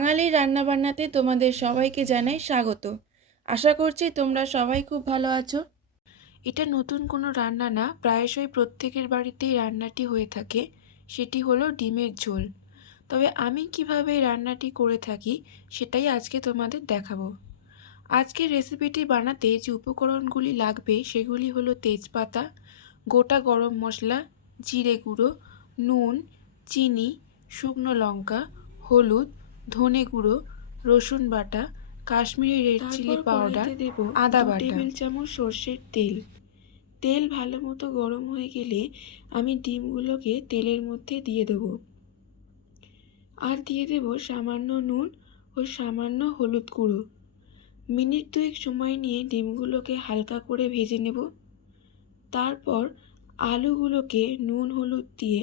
বাঙালি রান্নাবান্নাতে তোমাদের সবাইকে জানাই স্বাগত। আশা করছি তোমরা সবাই খুব ভালো আছো। এটা নতুন কোনো রান্না না, প্রায়শই প্রত্যেকের বাড়িতেই রান্নাটি হয়ে থাকে। সেটি হলো ডিমের ঝোল। তবে আমি কিভাবে এই রান্নাটি করে থাকি সেটাই আজকে তোমাদের দেখাবো। আজকের রেসিপিটি বানাতে যে উপকরণগুলি লাগবে সেগুলি হলো তেজপাতা, গোটা গরম মশলা, জিরে গুঁড়ো, নুন, চিনি, শুকনো লঙ্কা, হলুদ, ধনে গুঁড়ো, রসুন বাটা, কাশ্মীরি রেড চিলি পাউডার, আদা বাটা, 2 টেবিল চামচ সর্ষের তেল। তেল ভালো মতো গরম হয়ে গেলে আমি ডিমগুলোকে তেলের মধ্যে দিয়ে দেব। আর দিয়ে দেব সামান্য নুন ও সামান্য হলুদ গুঁড়ো। মিনিট 2 সময় নিয়ে ডিমগুলোকে হালকা করে ভেজে নেব। তারপর আলুগুলোকে নুন হলুদ দিয়ে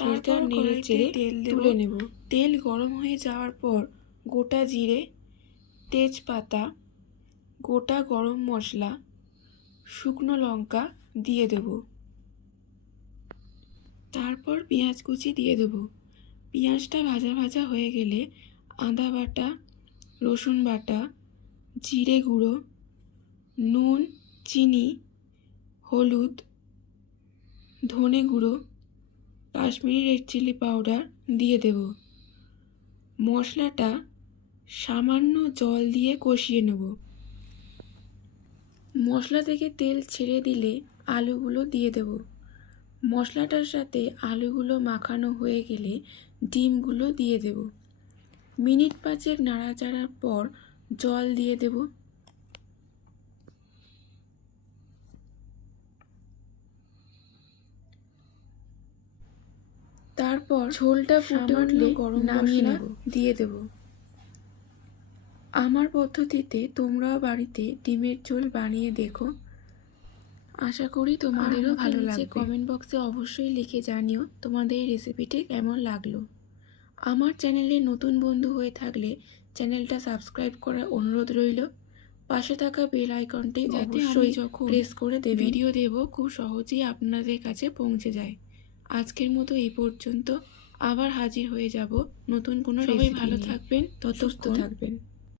হালকা নেড়ে চেড়ে তুলে নেব। তেল গরম হয়ে যাওয়ার পর গোটা জিরে, তেজপাতা, গোটা গরম মশলা, শুকনো লঙ্কা দিয়ে দেব। তারপর পেঁয়াজ কুচি দিয়ে দেব। পেঁয়াজটা ভাজা ভাজা হয়ে গেলে আদা বাটা, রসুন বাটা, জিরে গুঁড়ো, নুন, চিনি, হলুদ, ধনে গুঁড়ো, কাশ্মীরি রেড চিলি পাউডার দিয়ে দেব। মশলাটা সামান্য জল দিয়ে কষিয়ে নেব। মশলা থেকে তেল ছেড়ে দিলে আলুগুলো দিয়ে দেব। মশলাটার সাথে আলুগুলো মাখানো হয়ে গেলে ডিমগুলো দিয়ে দেব। মিনিট 5 নাড়াচাড়ার পর জল দিয়ে দেব। তারপর ঝোলটা ফুটে উঠলে গরম মশলা দিয়ে দেব। আমার পদ্ধতিতে তোমরাও বাড়িতে ডিমের ঝোল বানিয়ে দেখো। আশা করি তোমাদেরও ভালো লাগবে। কমেন্ট বক্সে অবশ্যই লিখে জানিও তোমাদের এই রেসিপিটি কেমন লাগলো। আমার চ্যানেলে নতুন বন্ধু হয়ে থাকলে চ্যানেলটা সাবস্ক্রাইব করার অনুরোধ রইল। পাশে থাকা বেল আইকনটি অবশ্যই প্রেস করে দেবে। ভিডিও দেব খুব সহজেই আপনাদের কাছে পৌঁছে যায়। আজকের মতো এই পর্যন্ত। আবার হাজির হয়ে যাব নতুন কোনো রেসিপি নিয়ে। সবাই ভালো থাকবেন, সুস্থ থাকবেন।